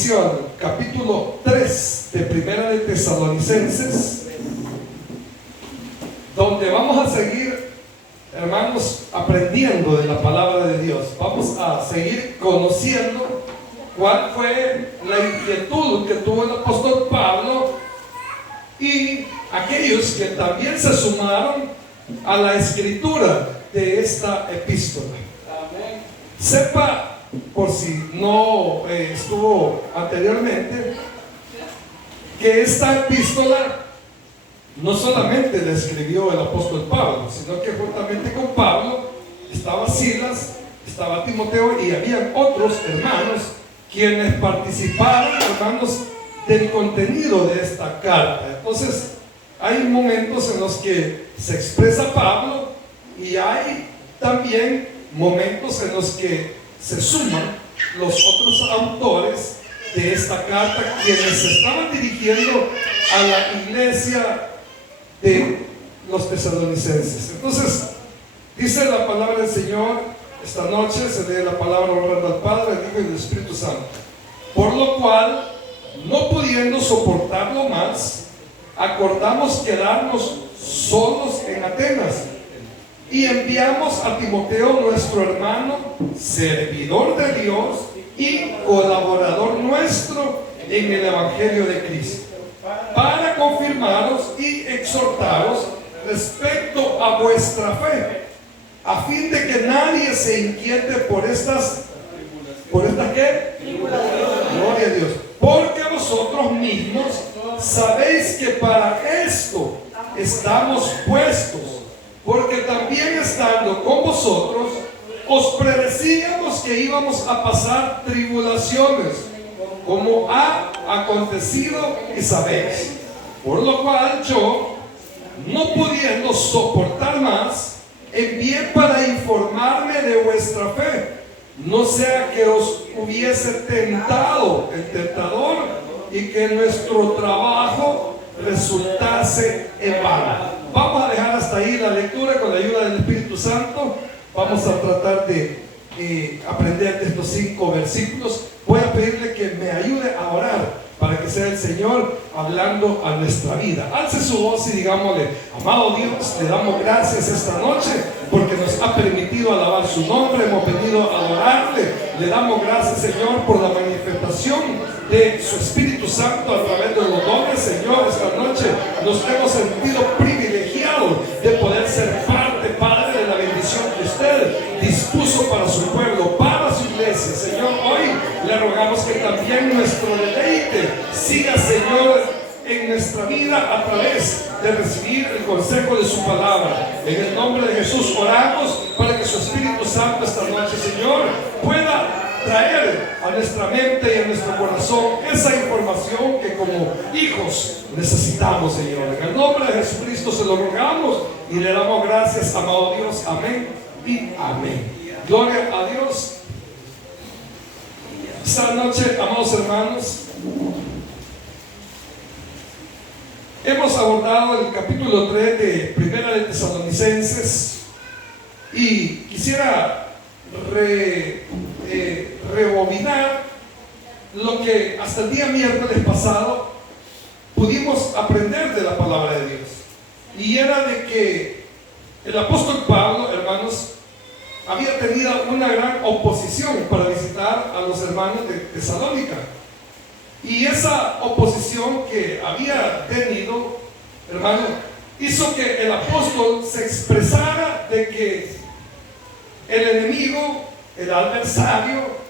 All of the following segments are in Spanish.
inicio al capítulo 3 de Primera de Tesalonicenses, donde vamos a seguir, hermanos, aprendiendo de la palabra de Dios. Vamos a seguir conociendo cuál fue la inquietud que tuvo el apóstol Pablo y aquellos que también se sumaron a la escritura de esta epístola. Amén. Sepa, por si no estuvo anteriormente, que esta epístola no solamente la escribió el apóstol Pablo, sino que juntamente con Pablo estaba Silas, estaba Timoteo y había otros hermanos quienes participaron, hermanos, del contenido de esta carta. Entonces hay momentos en los que se expresa Pablo y hay también momentos en los que se suman los otros autores de esta carta, quienes se estaban dirigiendo a la iglesia de los tesalonicenses. Entonces dice la palabra del Señor esta noche, se lee la palabra honrando al Padre, al Hijo y al Espíritu Santo. Por lo cual, no pudiendo soportarlo más, acordamos quedarnos solos en Atenas y enviamos a Timoteo, nuestro hermano, servidor de Dios y colaborador nuestro en el Evangelio de Cristo, para confirmaros y exhortaros respecto a vuestra fe, a fin de que nadie se inquiete por estas ¿qué? Gloria a Dios. Porque vosotros mismos sabéis que para esto estamos puestos, porque también estando con vosotros os predecíamos que íbamos a pasar tribulaciones, como ha acontecido y sabéis. Por lo cual yo, no pudiendo soportar más, envié para informarme de vuestra fe, no sea que os hubiese tentado el tentador y que nuestro trabajo resultase en vano. Vamos a dejar hasta ahí la lectura con la ayuda del Espíritu Santo. Vamos a tratar de aprender de estos 5 versículos. Voy a pedirle que me ayude a orar para que sea el Señor hablando a nuestra vida. Alce su voz y digámosle: amado Dios, le damos gracias esta noche porque nos ha permitido alabar su nombre, hemos venido a adorarle. Le damos gracias, Señor, por la manifestación de su Espíritu Santo a través de los dones. Señor, esta noche nos hemos sentido privilegiados de poder ser parte, Padre, de la bendición que usted dispuso para su pueblo, para su iglesia. Señor, hoy le rogamos que también nuestro deleite siga, Señor, en nuestra vida a través de recibir el consejo de su palabra. En el nombre de Jesús oramos para que su Espíritu Santo esta noche, Señor, pueda traer a nuestra mente y a nuestro corazón esa información que como hijos necesitamos, Señor. En el nombre de Jesucristo se lo rogamos y le damos gracias, amado Dios. Amén y amén. Gloria a Dios. Esta noche, amados hermanos, hemos abordado el capítulo 3 de Primera de Tesalonicenses y quisiera rebobinar lo que hasta el día miércoles pasado pudimos aprender de la palabra de Dios, y era de que el apóstol Pablo, hermanos, había tenido una gran oposición para visitar a los hermanos de Tesalónica, y esa oposición que había tenido, hermano, hizo que el apóstol se expresara de que el enemigo, el adversario,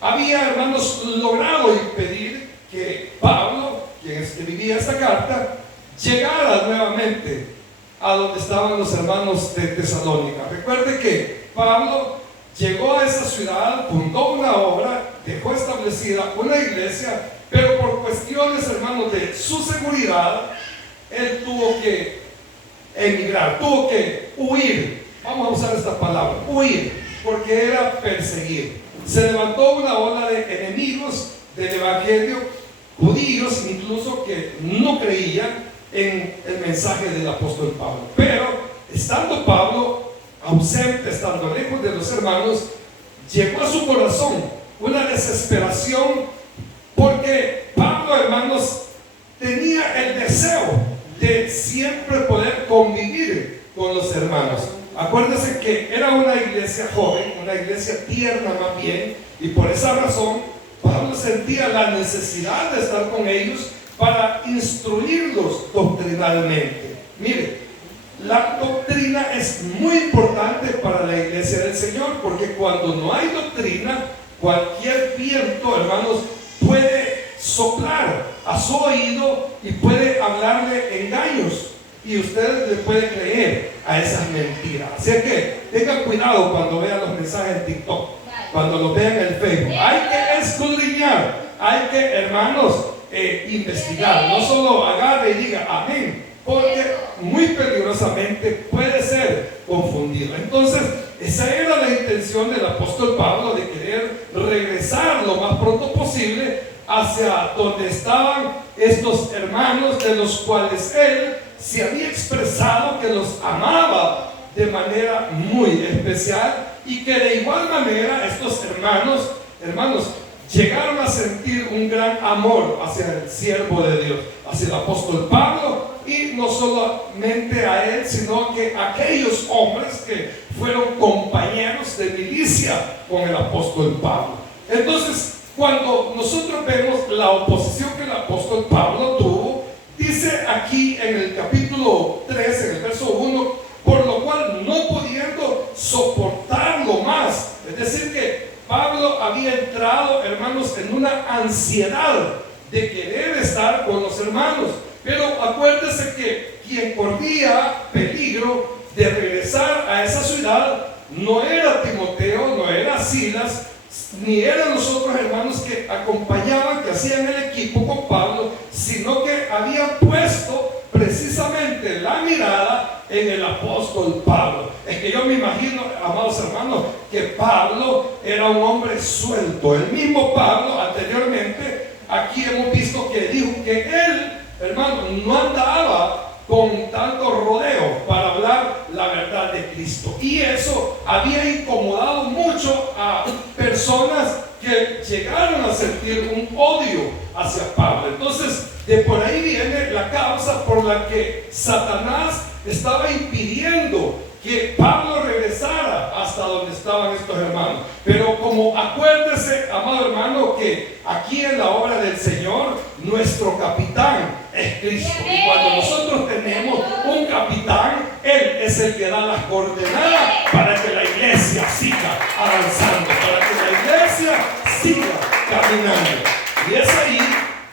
había, hermanos, logrado impedir que Pablo, quien escribía esta carta, llegara nuevamente a donde estaban los hermanos de Tesalónica. Recuerde que Pablo llegó a esa ciudad, fundó una obra, dejó establecida una iglesia, pero por cuestiones, hermanos, de su seguridad, él tuvo que emigrar, tuvo que huir. Vamos a usar esta palabra, huir, porque era perseguir. Se levantó una ola de enemigos del evangelio, judíos incluso, que no creían en el mensaje del apóstol Pablo. Pero estando Pablo ausente, estando lejos de los hermanos, llegó a su corazón una desesperación, porque acuérdense que era una iglesia joven, una iglesia tierna más bien, y por esa razón Pablo sentía la necesidad de estar con ellos para instruirlos doctrinalmente. Mire, la doctrina es muy importante para la iglesia del Señor, porque cuando no hay doctrina, cualquier viento, hermanos, puede soplar a su oído y puede hablarle engaños, y usted le puede creer a esas mentiras. Así que tengan cuidado cuando vean los mensajes en TikTok, cuando los vean en el Facebook. Hay que escudriñar, hay que, hermanos, investigar. No solo agarre y diga amén, porque muy peligrosamente puede ser confundido. Entonces, esa era la intención del apóstol Pablo, de querer regresar lo más pronto posible hacia donde estaban estos hermanos, de los cuales él se había expresado que los amaba de manera muy especial, y que de igual manera estos hermanos llegaron a sentir un gran amor hacia el siervo de Dios, hacia el apóstol Pablo, y no solamente a él, sino que a aquellos hombres que fueron compañeros de milicia con el apóstol Pablo. Entonces, cuando nosotros vemos la oposición que el apóstol Pablo tuvo, dice aquí en el capítulo 3, en el verso 1, por lo cual no pudiendo soportarlo más, es decir que Pablo había entrado, hermanos, en una ansiedad de querer estar con los hermanos, pero acuérdese que quien corría peligro de regresar a esa ciudad no era Timoteo, no era Silas, ni eran los otros hermanos que acompañaban, que hacían el equipo con Pablo, sino que habían puesto precisamente la mirada en el apóstol Pablo. Es que yo me imagino, amados hermanos, que Pablo era un hombre suelto. El mismo Pablo anteriormente, aquí hemos visto que dijo que él, hermano, no andaba con tanto rodeo para hablar la verdad de Cristo, y eso había incomodado mucho a personas que llegaron a sentir un odio hacia Pablo. Entonces, de por ahí viene la causa por la que Satanás estaba impidiendo que Pablo regresara hasta donde estaban estos hermanos. Pero como acuérdese, amado hermano, que aquí en la obra del Señor, nuestro capitán es Cristo. Y cuando nosotros tenemos un capitán, Él es el que da las coordenadas para que la iglesia siga avanzando, para que la iglesia siga caminando. Y es ahí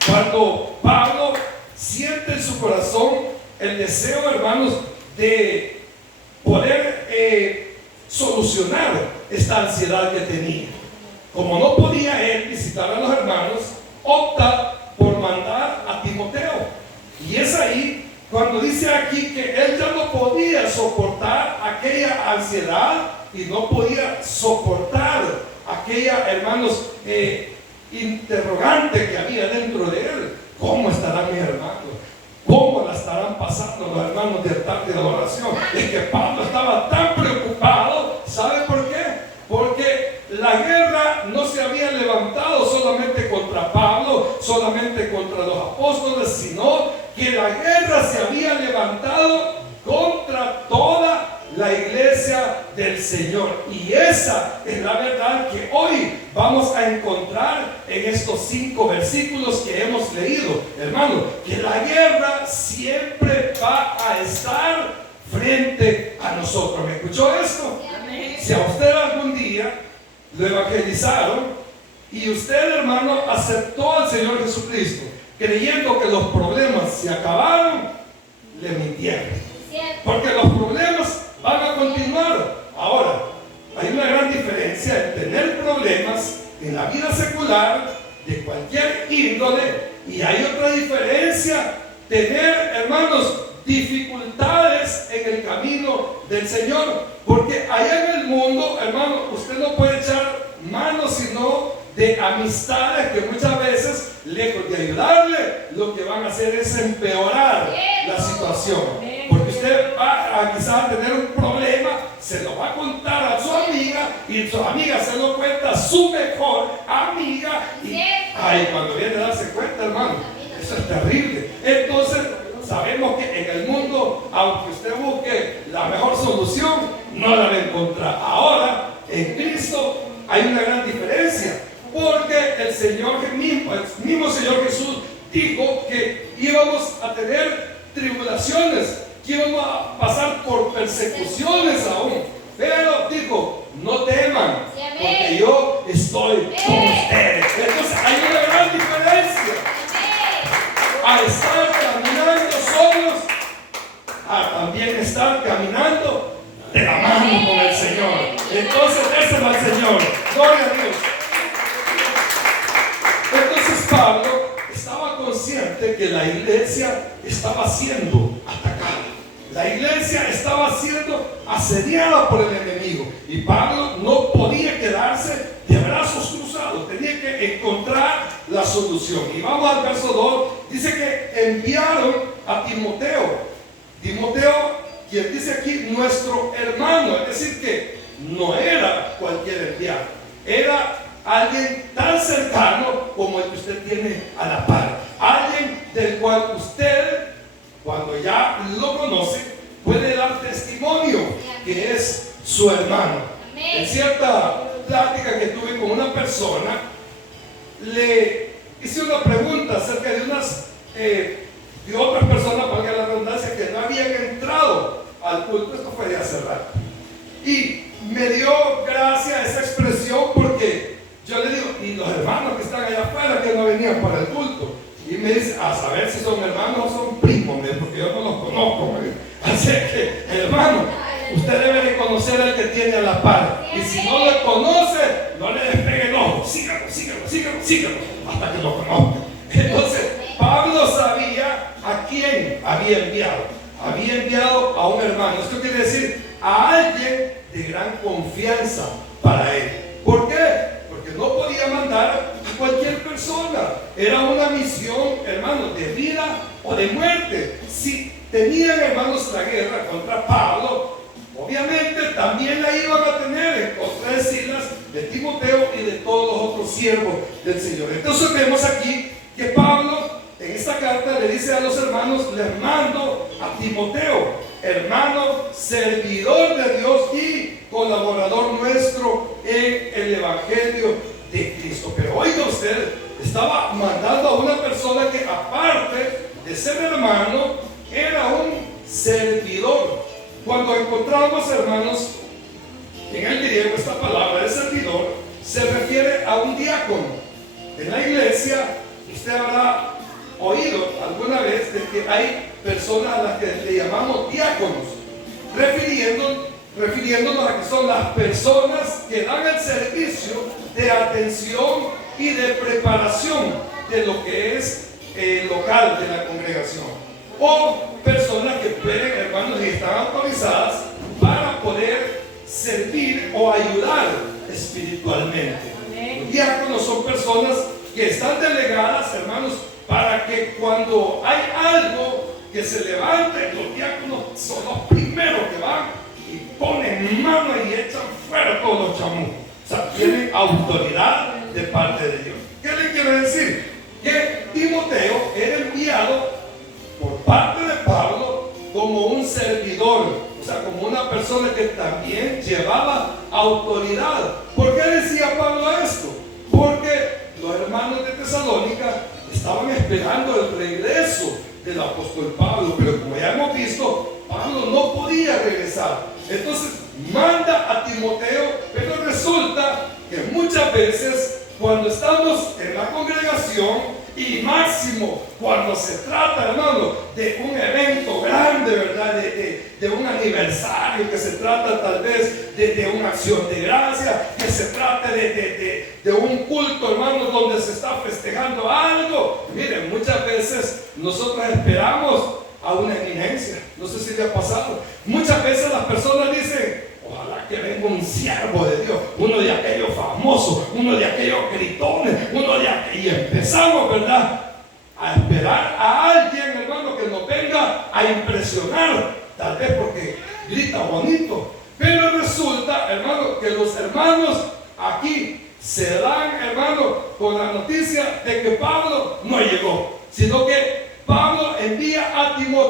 cuando Pablo siente en su corazón el deseo, hermanos, de poder solucionar esta ansiedad que tenía. Como no podía él visitar a los hermanos, opta por mandar a Timoteo. Y es ahí cuando dice aquí que él ya no podía soportar aquella ansiedad y no podía soportar aquella, hermanos, interrogante que había dentro de él. ¿Cómo estarán mis hermanos? ¿Cómo la estarán pasando los hermanos del altar de adoración? Es que Pablo estaba tan preocupado. ¿Sabe por qué? Porque la guerra no se había levantado solamente contra Pablo, solamente contra los apóstoles, sino que la guerra se había levantado contra toda la iglesia del Señor. Y esa es la verdad que hoy vamos a encontrar en estos 5 versículos que hemos leído, hermano, que la guerra siempre va a estar frente a nosotros. ¿Me escuchó esto? Si a usted algún día lo evangelizaron y usted, hermano, aceptó al Señor Jesucristo creyendo que los problemas se acabaron, le mintieron, porque los problemas van a continuar. Ahora, hay una gran diferencia en tener problemas en la vida secular de cualquier índole, y hay otra diferencia, tener, hermanos, dificultades en el camino del Señor, porque allá en el mundo, hermano, usted no puede echar mano sino de amistades que muchas veces, lejos de ayudarle, lo que van a hacer es empeorar la situación. Porque usted va a quizás tener un problema, se lo va a contar a su amiga, y su amiga se lo cuenta a su mejor amiga, y ay, cuando viene a darse cuenta, hermano, eso es terrible. Entonces sabemos que en el mundo, aunque usted busque la mejor solución, no la va a encontrar. Ahora, en Cristo hay una gran diferencia, porque el mismo Señor Jesús dijo que íbamos a tener tribulaciones, que íbamos a pasar por persecuciones aún, pero dijo, no teman, porque yo estoy con ustedes. Entonces hay una gran diferencia a estar caminando solos, a también estar caminando de la mano con el Señor. Entonces ese es el Señor, gloria a Dios. Entonces Pablo estaba consciente que la iglesia estaba siendo atacada, la iglesia estaba siendo asediada por el enemigo, y Pablo no podía quedarse de brazos cruzados, tenía que encontrar la solución. Y vamos al verso 2, dice que enviaron a Timoteo, quien dice aquí nuestro hermano, es decir que no era cualquier enviado, era alguien tan cercano como el que usted tiene a la par, alguien del cual usted, cuando ya lo conoce, puede dar testimonio que es su hermano. En cierta plática que tuve con una persona, le hice una pregunta acerca de otras personas, valga la redundancia, que no habían entrado al culto. Esto fue de hace rato, y me dio gracia esa expresión, porque yo le digo, y los hermanos que están allá afuera que no venían para el culto, y me dice, a saber si son hermanos o son primos, porque yo no los conozco. Así que, hermano, usted debe de conocer al que tiene a la par, y si no lo conoce, no le despegue el ojo, sígalo, hasta que lo conozca. Entonces Pablo sabía a quién había enviado a un hermano. Esto quiere decir a alguien de gran confianza para él. ¿Por qué? Porque no podía mandar a cualquier persona, era una misión, hermanos, de vida o de muerte. Si tenían, hermanos, la guerra contra Pablo, obviamente también la iban a tener en contra de Silas, de Timoteo y de todos los otros siervos del Señor. Entonces vemos aquí que Pablo en esta carta le dice a los hermanos, les mando a Timoteo, hermano, servidor de Dios y colaborador nuestro en el Evangelio de Cristo. Pero oiga usted, estaba mandando a una persona que, aparte de ser hermano, era un servidor. Cuando encontramos, hermanos, en el griego esta palabra de servidor se refiere a un diácono. En la iglesia usted habrá oído alguna vez de que hay personas a las que le llamamos diáconos, refiriéndonos a que son las personas que dan el servicio de atención y de preparación de lo que es el local de la congregación, o personas que pueden, hermanos, y están autorizadas para poder servir o ayudar espiritualmente. Los diáconos son personas que están delegadas, hermanos, para que cuando hay algo que se levante, los diáconos son los primeros que van y ponen mano y echan fuera todos los chamucos. O sea, tienen autoridad de parte de Dios. ¿Qué le quiero decir? Que Timoteo era enviado por parte de Pablo como un servidor, o sea, como una persona que también llevaba autoridad. ¿Por qué decía Pablo esto? Porque los hermanos de Tesalónica estaban esperando el regreso del apóstol Pablo, pero como ya hemos visto, Pablo no podía regresar. Entonces manda a Timoteo, pero resulta que muchas veces cuando estamos en la congregación, y máximo cuando se trata, hermano, de un evento grande, ¿verdad? De un aniversario, que se trata tal vez de una acción de gracia, que se trata de un culto, hermano, donde se está festejando algo. Miren, muchas veces nosotros esperamos a una eminencia. No sé si le ha pasado. Muchas veces las personas dicen, ojalá que venga un siervo de Dios, uno de aquellos famosos, uno de aquellos gritones, y empezamos, ¿verdad?, a esperar a alguien, hermano, que nos venga a impresionar, tal vez porque grita bonito. Pero resulta, hermano, que los hermanos aquí se dan, hermano, con la noticia de que Pablo no llegó, sino que Pablo envía a Timoteo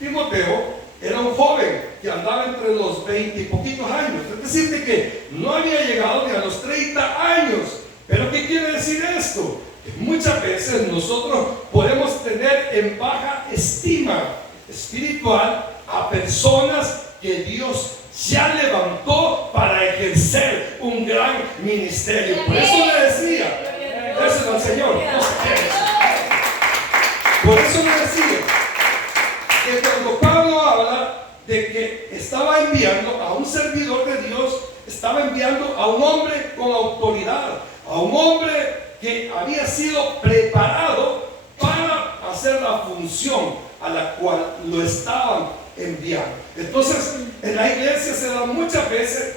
Timoteo era un joven que andaba entre los 20 y poquitos años. Es decir, que no había llegado ni a los 30 años. ¿Pero qué quiere decir esto? Que muchas veces nosotros podemos tener en baja estima espiritual a personas que Dios ya levantó para ejercer un gran ministerio. Por eso le decía, gracias al Señor, por eso le decía que cuando Pablo habla de que estaba enviando a un servidor de Dios, estaba enviando a un hombre con autoridad, a un hombre que había sido preparado para hacer la función a la cual lo estaban enviando. Entonces, en la iglesia se da muchas veces